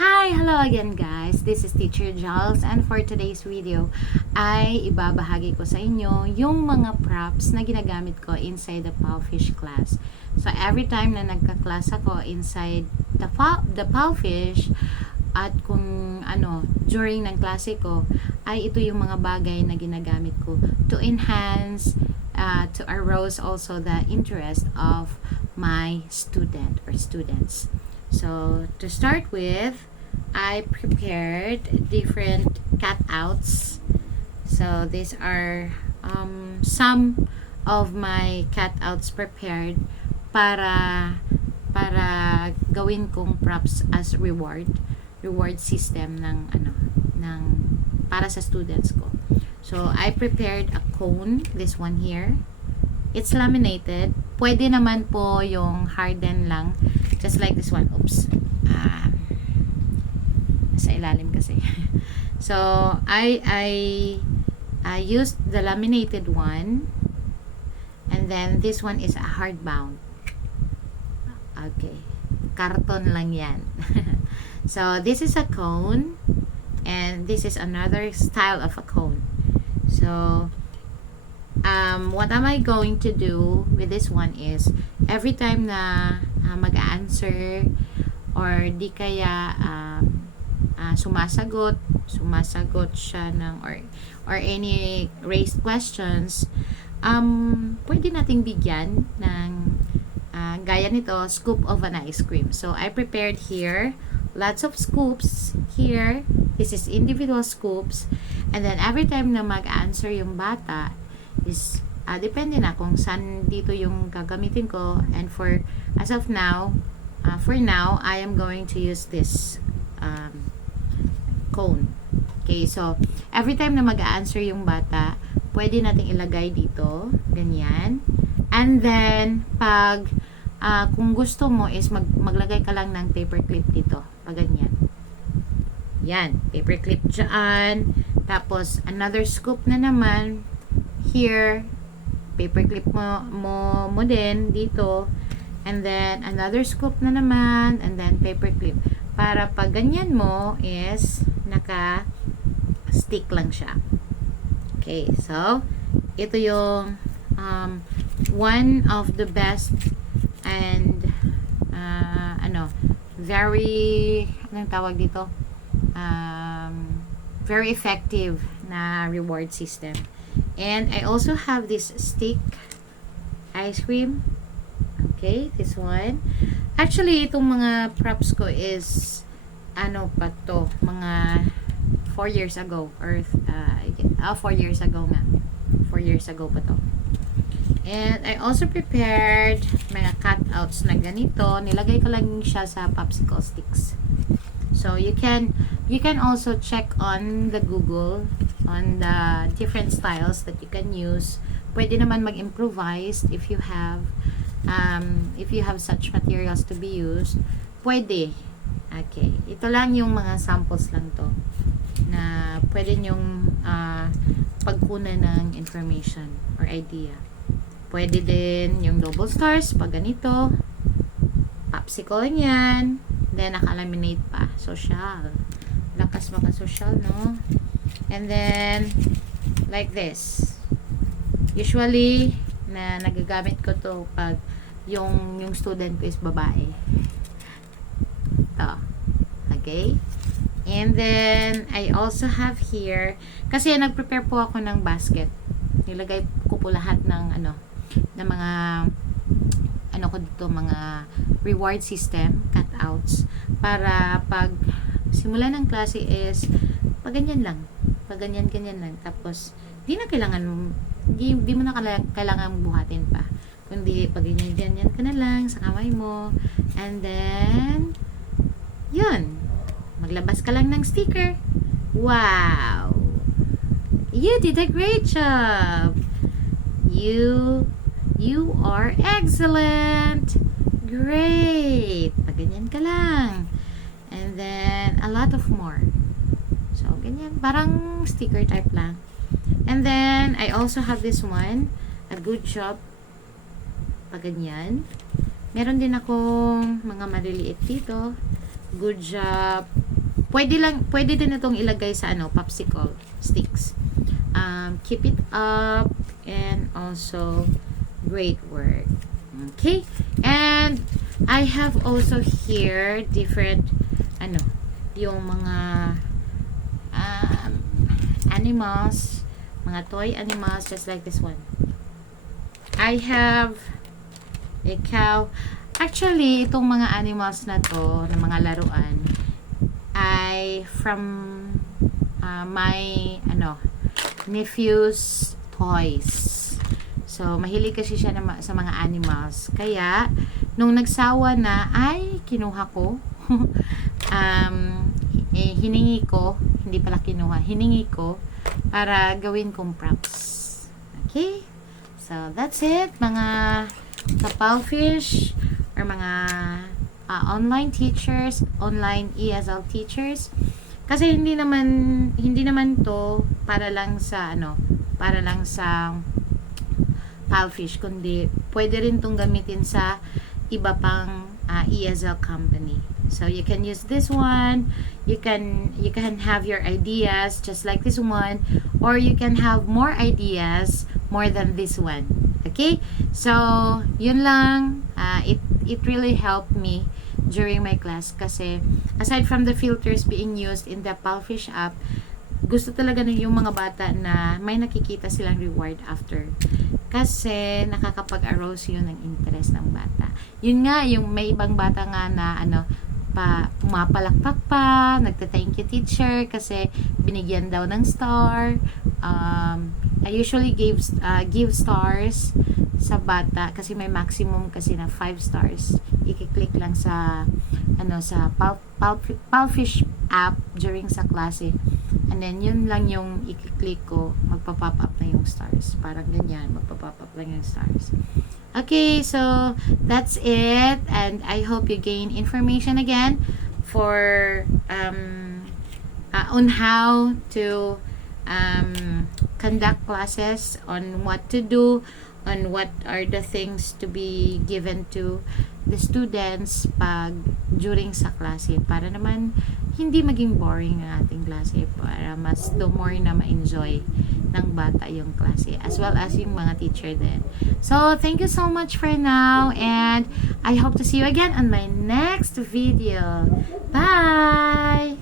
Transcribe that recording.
Hi! Hello again guys! This is Teacher Giles and for today's video ay ibabahagi ko sa inyo yung mga props na ginagamit ko inside the Powfish class. So every time na nagka-class ako inside the Powfish at kung during ng klase ko ay ito yung mga bagay na ginagamit ko to enhance, to arouse also the interest of my student or students. So, to start with, I prepared different cutouts. So, these are some of my cutouts prepared para gawin kong props as reward system ng para sa students ko. So, I prepared a cone, this one here. It's laminated. Pwede naman po yung harden lang. Just like this one. Oops. Nasa ilalim kasi. So, I used the laminated one. And then, this one is a hardbound. Okay. Karton lang yan. So, this is a cone. And this is another style of a cone. So, what am I going to do with this one is every time na mag-answer or di kaya sumasagot siya ng or any raised questions, pwede nating bigyan ng gaya nito, scoop of an ice cream. So I prepared here lots of scoops here. This is individual scoops, and then every time na mag-answer yung bata is depende na kung saan dito yung gagamitin ko, and for as of now, for now I am going to use this cone. Okay, so every time na mag-answer yung bata, pwede nating ilagay dito ganyan, and then pag kung gusto mo is maglagay ka lang ng paper clip dito pag ganyan. Yan, paper clip dyan, tapos another scoop na naman here, paper clip mo din dito, and then another scoop na naman, and then paper clip, para pag ganyan mo is naka stick lang siya. Okay, so ito yung one of the best and very tawag dito, very effective na reward system. And I also have this stick ice cream. Okay, this one. Actually, itong mga props ko is mga 4 years ago or 4 years ago nga. 4 years ago pa to. And I also prepared mga cutouts na ganito. Nilagay ko lang siya sa popsicle sticks. So you can also check on the Google on the different styles that you can use. Pwede naman mag-improvise if you have such materials to be used. Pwede. Okay. Ito lang yung mga samples lang to na pwede nyong pagkunan ng information or idea. Pwede din yung double stars pag ganito. Popsicle yan. Then, naka-laminate pa. Social. Lakas maka-social, no? And then, like this. Usually, na nagagamit ko to pag yung student ko is babae. Ito. Okay? And then, I also have here, kasi nag-prepare po ako ng basket. Nilagay ko po lahat ng mga reward system, cutouts, para pag simula ng klase is pag ganyan lang. Tapos, di mo na kailangan buhatin pa. Kundi pag ganyan ka na lang sa kamay mo. And then, yun. Maglabas ka lang ng sticker. Wow! You did a great job! You are excellent! Great! Pag ganyan ka lang. And then, a lot of more. So, ganyan. Parang sticker type lang. And then, I also have this one. A good job. Pag ganyan. Meron din akong mga maliliit dito. Good job. pwede din itong ilagay sa popsicle sticks. Keep it up, and also great work. Okay, and I have also here different yung mga animals, mga toy animals, just like this one. I have a cow. Actually, itong mga animals na to, na mga laruan, ay from my nephew's toys. So, mahilig kasi siya sa mga animals. Kaya, nung nagsawa na, ay kinuha ko. Hiningi ko, hindi pala kinuha, hiningi ko para gawin kong props. Okay? So, that's it, mga kapalfish or mga online teachers, online ESL teachers. Kasi hindi naman to para lang sa palfish, kundi pwede rin tong gamitin sa iba pang ESL company. So you can use this one, you can have your ideas just like this one, or you can have more ideas more than this one. Okay? So yun lang, it really helped me during my class kasi aside from the filters being used in the Palfish app, gusto talaga ng yung mga bata na may nakikita silang reward after. Kasi nakakapag-arouse yun ng interest ng bata. Yun nga, yung may ibang bata nga na pumapalakpak pa, nagta-thank you teacher kasi binigyan daw ng star. I usually give stars sa bata kasi may maximum kasi na 5 stars. I-click lang sa Palfish app during sa klase. And then, yun lang yung i-click ko, magpa-pop up na yung stars. Parang ganyan, magpa-pop up lang yung stars. Okay, so, that's it. And I hope you gain information again for, on how to conduct classes, on what to do, on what are the things to be given to the students during sa klase para naman hindi maging boring ang ating klase, para mas more na ma-enjoy ng bata yung klase as well as yung mga teacher din. So, thank you so much for now, and I hope to see you again on my next video. Bye!